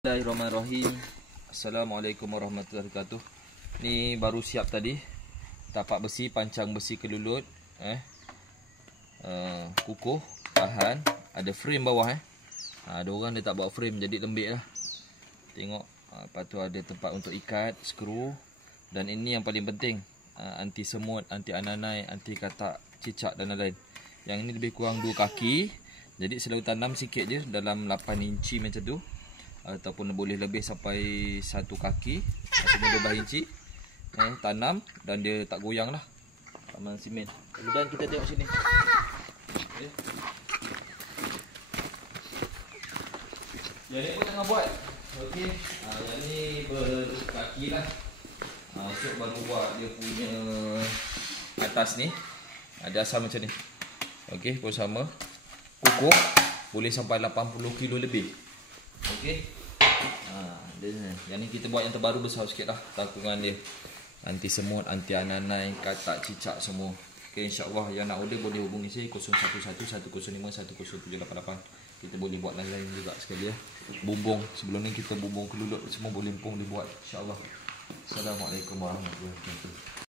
Bismillahirrahmanirrahim. Assalamualaikum warahmatullahi wabarakatuh. Ni baru siap tadi. Tapak besi, pancang besi kelulut, kukuh, tahan. Ada frame bawah. Ada orang dia tak bawa frame, jadi lembik lah. Tengok. Lepas tu ada tempat untuk ikat, skru. Dan ini yang paling penting, anti semut, anti ananai, anti katak, cicak dan lain-lain. Yang ini lebih kurang 2 kaki. Jadi selalu tanam sikit je, dalam 8 inci macam tu, ataupun boleh lebih sampai 1 kaki, maksudnya 12 inci. Tanam dan dia tak goyang lah. Taman simen. Kemudian kita tengok sini. Yang ni pun tengah buat. Okey. Yang ni berkaki lah. Esok baru buat dia punya atas ni. Ada asam macam ni. Okey, pun sama. Kukuh boleh sampai 80 kilo lebih. Okey. Yang ni kita buat yang terbaru, besar sikit lah takungan dia. Anti semut, anti ananai, katak, cicak semua. Okey, insya-Allah yang nak order boleh hubungi saya 0111051078. Kita boleh buat lain-lain juga sekali ya. Bumbung, sebelum ni kita bumbung kelulut semua boleh dibuat insya-Allah. Assalamualaikum warahmatullahi wabarakatuh.